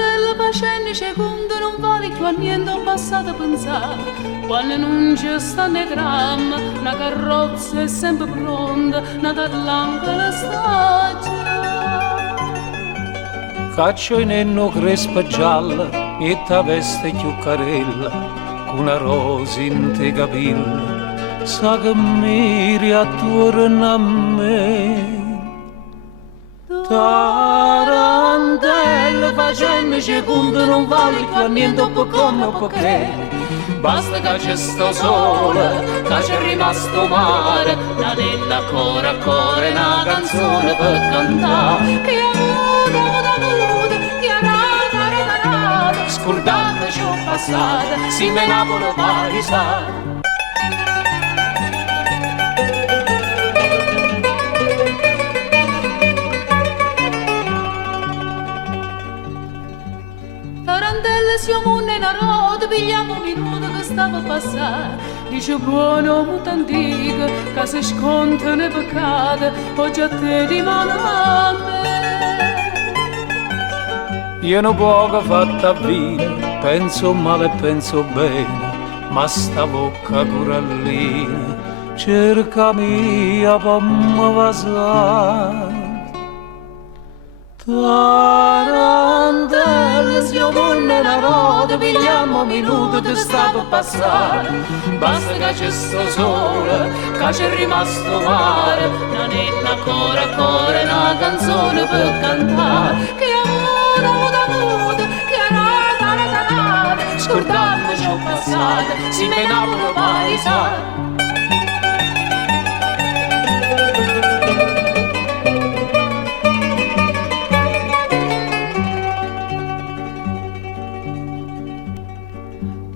Tarantella facendo secondo non vale più a niente un passato a pensare. Quando non c'è sta né dramma, una carrozza è sempre pronta, una tarlanca la staggia. Caccio in enno crespa gialla e ta veste chiuccarella, con una rosa in te capilla, sa che miri attorno a me. Tarantella facendo secondo non vale più a niente un po' come un po' che. Basta che c'è sto sole, che c'è rimasto mare, una nella ancora ancora una canzone per cantare. Che amore, d'amore, che arata, Scordando ciò passato, si me Napoli paesare. Tarantella siamo un narodo, pigliamo un minuto che stava a passare. Dice buono molto antico, che si scontano i peccati, oggi a te di mano a me. Io non poco fatta vino, penso male e penso bene, ma sta bocca corallina, cercami a pomma vasare. Tarantella, siamo una roda, pigliamo minuto che sta per passare. Basta che c'è sto sole, che c'è rimasto mare, una nena ancora ancora una canzone per cantare. Che amore, d'amore, che arata, Scordando ciò passato, si me Napoli paesare.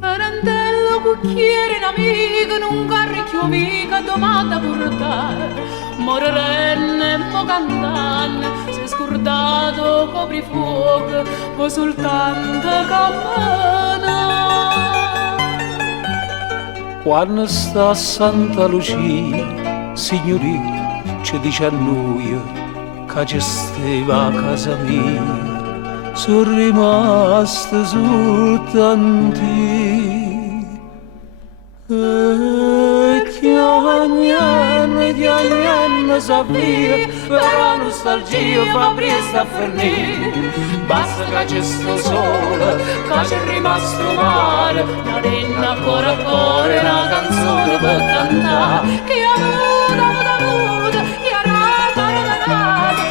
Tarantella, cucchiere in amico, non carricchio mica domanda portare. Morerenne, mo cantante, si è scordato coprifuoco, poi soltanto cammina. Quando sta a Santa Lucia, signorina, ci dice a noi che ci stava a casa mia. Sono rimasto soltanto e ti anni sapere, però nostalgia fa presto a finire. Basta che c'è sto sole, che c'è rimasto mare, una nena ancora ancora una canzone per cantare. Che amore, d'amore, che arata,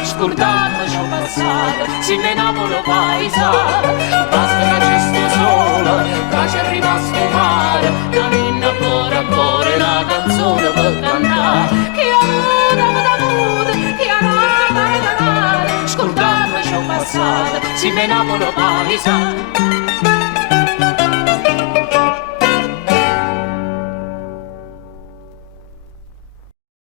Scordando ciò passato, si me Napoli paesare. Basta che c'è sto sole, che c'è rimasto mare, una nena ancora ancora una canzone per cantare. che amore, d'amore, che arata, Scordando ciò passato, si me Napoli paesare.